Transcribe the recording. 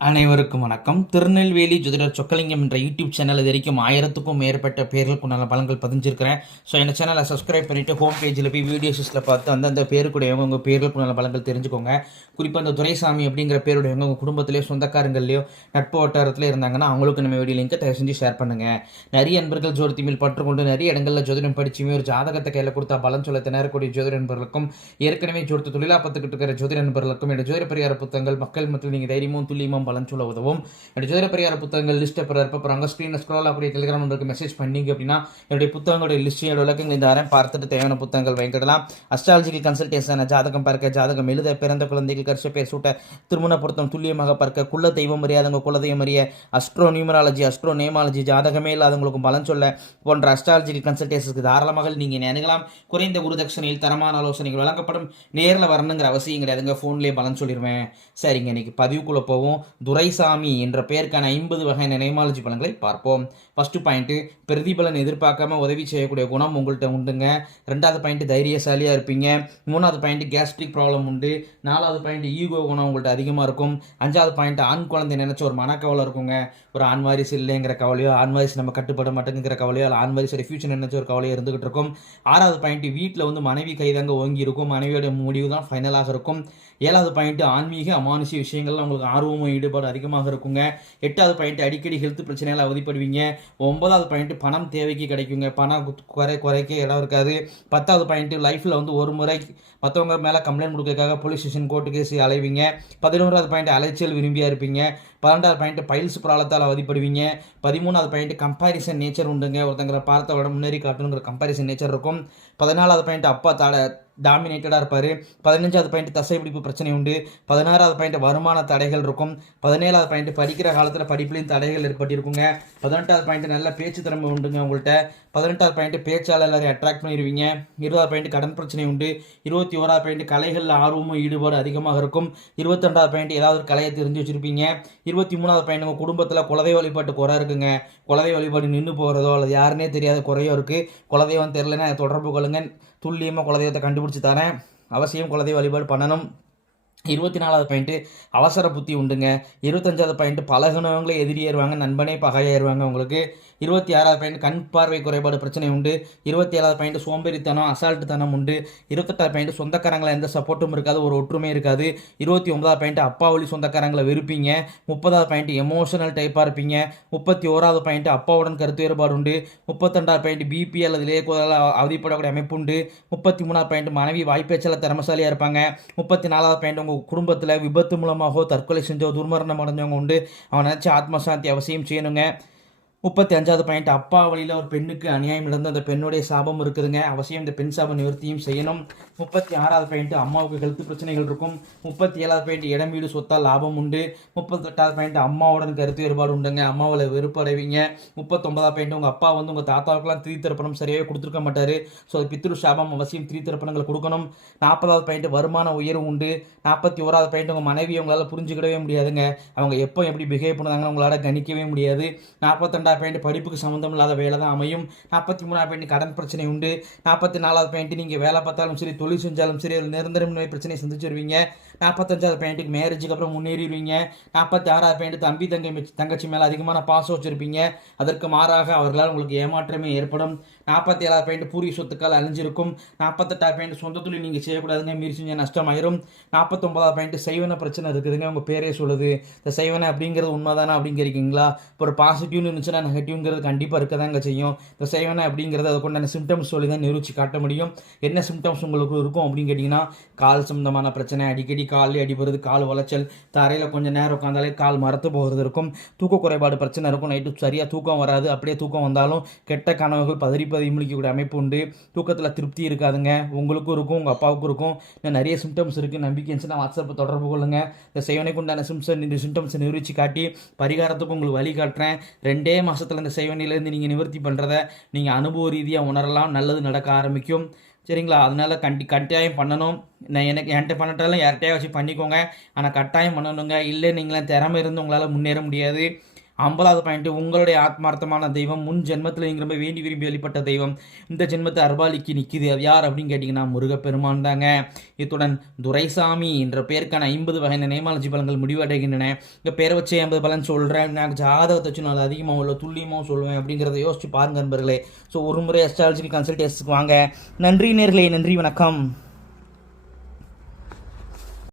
அனைவருக்கும் வணக்கம். திருநெல்வேலி ஜோதிடர் சொக்கலிங்கம் என்ற யூடியூப் சேனல் இது வரைக்கும் ஆயிரத்துக்கும் மேற்பட்ட பேர்களுக்கு நல்ல பலன்கள் பதிஞ்சிருக்கிறேன். ஸோ இந்த சேனலை சப்ஸ்கிரைப் பண்ணிவிட்டு ஹோம் பேஜில் போய் வீடியோஸில் பார்த்து அந்தந்த பேருக்குடையவங்க உங்கள் பேர்களுக்கு நல்ல பலன்கள் தெரிஞ்சுக்கோங்க. குறிப்பாக அந்த துரைசாமி அப்படிங்கிற பேருடையவங்க உங்கள் குடும்பத்திலேயோ சொந்தக்காரங்கள்லையோ நட்பு வட்டாரத்தில் இருந்தாங்கன்னா அவங்களுக்கு நம்ம வீடியோ லிங்க்கை தயவு செஞ்சு ஷேர் பண்ணுங்கள் நிறைய நண்பர்கள் ஜோதி மேல் பற்றுக்கொண்டு நிறைய இடங்களில் ஜோதிடம் படிச்சுமே ஒரு ஜாதகத்தை கையில் கொடுத்தா பலன் சொல்ல திணறக்கூடிய ஜோதிட நண்பர்களுக்கும் ஏற்கனவே ஜோதித்து தொழிலாக பார்த்துக்கிட்டு இருக்கிற ஜோதிட நண்பர்களுக்கும் என்னோட ஜோதிட பரிகார புத்தகங்கள் மக்கள் மற்றும் நீங்கள் தைரியமும் துல்லியமும் பலன் சொல்ல உதவும். என்னுடைய ஜோதிட பெரியார் புத்தகங்கள் லிஸ்ட்டை பிறப்ப அப்புறம் ஸ்க்ரீனில் ஸ்க்ரோல் அப்படியே டெலிகிராம் நம்பருக்கு மெசேஜ் பண்ணீங்க அப்படின்னா என்னுடைய புத்தகங்களுடைய லிஸ்ட் விளக்கங்கள் இந்த வாரம் பார்த்துட்டு தேவையான புத்தகங்கள் வாங்கிடலாம். அஸ்ட்ராலஜிக்கல் கன்சல்டேஷன் ஜாதகம் பார்க்க ஜாதகம் எழுத பிறந்த குழந்தைகள் கரிச பேர் சூட்ட திருமண பொருத்தம் துல்லியமாக பார்க்க குல தெய்வம் அறியாதவங்க குல தெய்வம் அறிய அஸ்ட்ரோ நியூமராலஜி அஸ்ட்ரோ நேமாலஜி ஜாதகமே இல்லாதவங்களுக்கும் பலன் சொல்ல போன்ற அஸ்ட்ராலஜிக்கல் கன்சல்டேஷனுக்கு தாராளமாக நீங்கள் அணுகலாம். குறைந்த குருதட்சணையில் தரமான ஆலோசனைகள் வழங்கப்படும். நேரில் வரணுங்கிற அவசியம் கிடையாதுங்க. ஃபோன்லேயே பலன் சொல்லிடுவேன் சரிங்க இன்னைக்கு பதிவுக்குள்ளே போவோம். துரைசாமி என்ற பெயருக்கான ஐம்பது வகை நினைமாலஜி பலன்களை பார்ப்போம். ஃபஸ்ட்டு பாயிண்ட்டு பிரதிபலன் எதிர்பார்க்காம உதவி செய்யக்கூடிய குணம் உங்கள்கிட்ட உண்டுங்க. ரெண்டாவது பாயிண்ட் தைரியசாலியாக இருப்பீங்க. மூணாவது பாயிண்ட் கேஸ்ட்ரிக் ப்ராப்ளம் உண்டு. நாலாவது பாயிண்ட் ஈகோ குணம் உங்கள்கிட்ட அதிகமாக இருக்கும். அஞ்சாவது பாயிண்ட் ஆண் குழந்தை நினைச்ச ஒரு மனக்கவலை இருக்குங்க. ஒரு ஆண் வாரிசு இல்லைங்கிற கவலையோ ஆண் வாரிசு நம்ம கட்டுப்பட மாட்டேங்கிற கவலையோ இல்லை ஆண் வாரிசு ஃபியூச்சர் நினைச்ச ஒரு கவலையோ இருந்துகிட்டு இருக்கும். ஆறாவது பாயிண்ட் வீட்டில் வந்து மனைவி கைதாங்க ஓங்கி இருக்கும் மனைவியோட முடிவு தான் ஃபைனலாக இருக்கும். ஏழாவது பாயிண்ட் ஆன்மீக அமானுஷிய விஷயங்கள்ல உங்களுக்கு ஆர்வமும் ஈடுபாடு அதிகமாக இருக்குங்க. எட்டாவது பாயிண்ட் அடிக்கடி ஹெல்த் பிரச்சனைகள் அவதிப்படுவீங்க. ஒன்பதாவது பாயிண்ட் பணம் தேவைக்கு கிடைக்குங்க. பணம் குறை குறைக்க இடம் இருக்காது. பத்தாவது பாயிண்ட் லைஃப்பில் வந்து ஒரு முறை மற்றவங்க மேலே கம்ப்ளைண்ட் கொடுக்கறதுக்காக போலீஸ் ஸ்டேஷன் கோர்ட்டு கேஸ் அலைவீங்க. பதினோராவது பாயிண்ட் அலைச்சல் விரும்பியா இருப்பீங்க. பன்னெண்டாவது பாயிண்ட் பைல்ஸ் பிராலத்தால் அவதிப்படுவீங்க. பதிமூணாவது பாயிண்ட் கம்பாரிசன் நேச்சர் உண்டுங்க. ஒருத்தங்களை பார்த்த விட முன்னேறி காட்டணுங்கிற கம்பாரிசன் நேச்சர் இருக்கும். பதினாலாவது பாயிண்ட் அப்பா தாட டாமினேட்டடாக இருப்பார். பதினஞ்சாவது பாயிண்ட் தசை பிடிப்பு பிரச்சனை உண்டு. பதினாறாவது பாயிண்ட் வருமான தடைகள் இருக்கும். பதினேழாவது பாயிண்ட் படிக்கிற காலத்தில் படிப்புலையும் தடைகள் ஏற்பட்டிருக்குங்க. பதினெட்டாவது பாயிண்ட் நல்ல பேச்சு திறமை உண்டுங்க உங்கள்கிட்ட பதினெட்டாவது பாயிண்ட் பேச்சாளர் எல்லாரையும் அட்ராக்ட் பண்ணிடுவீங்க இருபதாவது பாயிண்ட் கடன் பிரச்சனை உண்டு. இருபத்தி ஓராவது பாயிண்ட் கலைகளில் ஆர்வமும் ஈடுபாடு அதிகமாக இருக்கும். இருபத்தி ரெண்டாவது பாயிண்ட் ஏதாவது ஒரு கலையை தெரிஞ்சு வச்சுருப்பீங்க. இருபத்தி மூணாவது பாயிண்ட் உங்கள் குடும்பத்தில் குலதெய்வ வழிபாட்டு குறை இருக்குங்க. குலதெய்வ வழிபாடு நின்று போகிறதோ அல்லது யாருன்னே தெரியாத குறையோ இருக்குது குலதெய்வம் தெரிலன்னா தொடர்பு கொள்ளுங்க. துல்லியமாக குலதெய்வத்தை கண்டுபிடிச்சி தரேன். அவசியம் குலதெய்வ வழிபாடு பண்ணணும். இருபத்தி நாலாவது பாயிண்ட்டு அவசர புத்தி உண்டுங்க. இருபத்தஞ்சாவது பாயிண்ட்டு பழகுனவங்களே எதிரியேறுவாங்க நண்பனே பகையாயிருவாங்க உங்களுக்கு. இருபத்தி ஆறாவது பாயிண்ட் கண் பார்வை குறைபாடு பிரச்சனை உண்டு. இருபத்தி ஏழாவது பாயிண்ட் சோம்பேறித்தனம் அசால்ட்டுத்தனம் உண்டு. இருபத்தெட்டாவது பாயிண்ட் சொந்தக்காரங்களை எந்த சப்போர்ட்டும் இருக்காது ஒரு ஒற்றுமை இருக்காது. இருபத்தி ஒன்பதாவது பாயிண்ட் அப்பா வழி சொந்தக்காரங்களை வெறுப்பீங்க. முப்பதாவது பாயிண்ட் எமோஷனல் டைப்பாக இருப்பீங்க. முப்பத்தி ஓராவது பாயிண்ட் அப்பாவுடன் கருத்து வேறுபாடு உண்டு. முப்பத்தெண்டாவது பாயிண்ட் பிபி அல்லது லேக்குவதால் அவதிப்படக்கூடிய அமைப்பு உண்டு. முப்பத்தி மூணாவது பாயிண்ட் மனைவி வாய்ப்பேச்சில் திறமசாலியாக இருப்பாங்க. முப்பத்தி நாலாவது பாயிண்ட் உங்கள் குடும்பத்தில் விபத்து மூலமாகவோ தற்கொலை செஞ்சோ துர்மரணம் அடைஞ்சவங்க உண்டு. அவன் நினச்சி ஆத்மசாந்தி அவசியம் செய்யணுங்க. முப்பத்தி அஞ்சாவது பாயிண்ட் அப்பா வழியில் ஒரு பெண்ணுக்கு அநியாயம் நடந்து அந்த பெண்ணுடைய சாபம் இருக்குதுங்க. அவசியம் இந்த பெண் சாப நிவர்த்தியும் செய்யணும். முப்பத்தி ஆறாவது பாயிண்ட் அம்மாவுக்கு ஹெல்த் பிரச்சனைகள் இருக்கும். முப்பத்தி ஏழாவது பாயிண்ட் இடம் வீடு சொத்தால் லாபம் உண்டு. முப்பத்தெட்டாவது பாயிண்ட் அம்மாவுடன் கருத்து வேறுபாடு உண்டுங்க. அம்மாவில் வெறுப்பு அடைவீங்க முப்பத்தொன்பதாவது பாயிண்ட் உங்கள் அப்பா வந்து உங்கள் தாத்தாவுக்குலாம் திரித்திருப்பணம் சரியாகவே கொடுத்துருக்க மாட்டார். ஸோ பித்ரு சாபம் அவசியம் திரித்திருப்பணங்கள் கொடுக்கணும். நாற்பதாவது பாயிண்ட் வருமான உயர்வு உண்டு. நாற்பத்தி ஓராவது பாயிண்ட் உங்கள் மனைவி உங்களால் புரிஞ்சுக்கிடவே முடியாதுங்க. அவங்க எப்போ எப்படி பிஹேவ் பண்ணுறாங்கன்னு உங்களால் கணிக்கவே முடியாது. நாற்பத்தெண்டாவது பாயிண்ட் படிப்புக்கு சம்மந்தம் இல்லாத வேலை தான் அமையும். நாற்பத்தி மூணாவது பாயிண்ட் கடன் பிரச்சனை உண்டு. நாற்பத்தி நாலாவது பாயிண்ட் நீங்கள் வேலை பார்த்தாலும் சரி தொழில் செஞ்சாலும் சரி ஒரு நிரந்தரமின்மை பிரச்சனையை சந்திச்சிருவீங்க நாற்பத்தஞ்சாவது பாயிண்ட்டுக்கு மேரேஜுக்கு அப்புறம் முன்னேறிடுவீங்க. நாற்பத்தி ஆறாவது பாயிண்ட் தம்பி தங்கை தங்கச்சி மேலே அதிகமான பாசம் வச்சுருப்பீங்க. அதற்கு மாறாக அவர்களால் உங்களுக்கு ஏமாற்றமே ஏற்படும். நாற்பத்தி ஏழாவது பாயிண்ட் பூர்வீக சொத்துக்கள் அழிஞ்சிருக்கும். நாற்பத்தெட்டாவது பாயிண்ட் சொந்த தொழில் நீங்கள் செய்யக்கூடாதுங்க. மீறி செஞ்சால் நஷ்டமாயிரும். நாற்பத்தொம்பதாவது பாயிண்ட் சைவன பிரச்சனை இருக்குதுங்க. உங்கள் பேரே சொல்லுது. இந்த சைவனை அப்படிங்கிறது உண்மைதானே அப்படிங்கிறீங்களா? இப்போ ஒரு பாசிட்டிவ்னு இருந்துச்சுன்னா நெகட்டிவ்ங்கிறது கண்டிப்பாக இருக்க தாங்க செய்யும். இந்த செய்வன அப்படிங்கிறது அதை கொண்டான சிம்டம்ஸ் சொல்லி தான் நிரூபிச்சு காட்ட முடியும். என்ன சிம்டம்ஸ் உங்களுக்கு இருக்கும் அப்படின்னு கேட்டிங்கன்னா கால் சம்மந்தமான பிரச்சனை அடிக்கடி கால் அடிபடுறது கால் உளைச்சல் தரையில் கொஞ்சம் நேரம் உட்காந்தாலே கால் மரத்து போகிறது இருக்கும். தூக்க குறைபாடு பிரச்சனை இருக்கும். நைட்டு சரியாக தூக்கம் வராது. அப்படியே தூக்கம் வந்தாலும் கெட்ட கனவுகள் பதறி பதறி முழிக்கக்கூடிய அமைப்பு உண்டு. தூக்கத்தில் திருப்தி இருக்காதுங்க. உங்களுக்கும் இருக்கும் உங்கள் அப்பாவுக்கும் இருக்கும். இன்னும் நிறைய சிம்டம்ஸ் இருக்குது நம்பிக்கை இருந்துச்சுன்னா வாட்ஸ்அப்பை தொடர்பு கொள்ளுங்கள் இந்த செய்வனைக்கு உண்டான சிம்சன் இந்த சிம்டம்ஸை நிரூபித்து காட்டி பரிகாரத்துக்கு உங்களுக்கு வழி காட்டுறேன். ரெண்டே மாதத்தில் இந்த செய்வனிலேருந்து நீங்கள் நிவர்த்தி பண்ணுறத நீங்கள் அனுபவ ரீதியாக உணரலாம் நல்லது நடக்க ஆரம்பிக்கும். சரிங்களா? அதனால் கண்டி கட்டாயம் பண்ணணும். நான் எனக்கு என்கிட்ட பண்ணட்டாலும் யார்கிட்டயா வச்சு பண்ணிக்கோங்க. ஆனால் கட்டாயம் பண்ணணுங்க. இல்லை நீங்களாம் திறமை இருந்து உங்களால் முன்னேற முடியாது. ஐம்பதாவது பாயிண்ட் உங்களுடைய ஆத்மார்த்தமான தெய்வம் முன் ஜென்மத்தில் நீங்கள் ரொம்ப வேண்டி விரும்பி வெளிப்பட்ட தெய்வம் இந்த ஜென்மத்தை அர்பாலிக்கு நிற்கிது அது யார் அப்படின்னு கேட்டிங்கன்னா முருகப்பெருமான் தாங்க. இத்துடன் துரைசாமி என்ற பெயருக்கான ஐம்பது வகையான நேமாலஜி பலன்கள் முடிவடைகின்றன. இங்கே பேரை வச்சு ஐம்பது பலன் சொல்கிறேன் நான் ஜாதகத்தை வச்சு நான் அதிகமாக உள்ள துல்லியமாக சொல்லுவேன் அப்படிங்கிறத யோசிச்சு பாருங்க நண்பர்களே. ஸோ ஒரு முறை அஸ்ட்ராலஜிக்கல் கன்சல்டேஷனுக்கு வாங்க. நன்றி நேர்களே நன்றி வணக்கம்.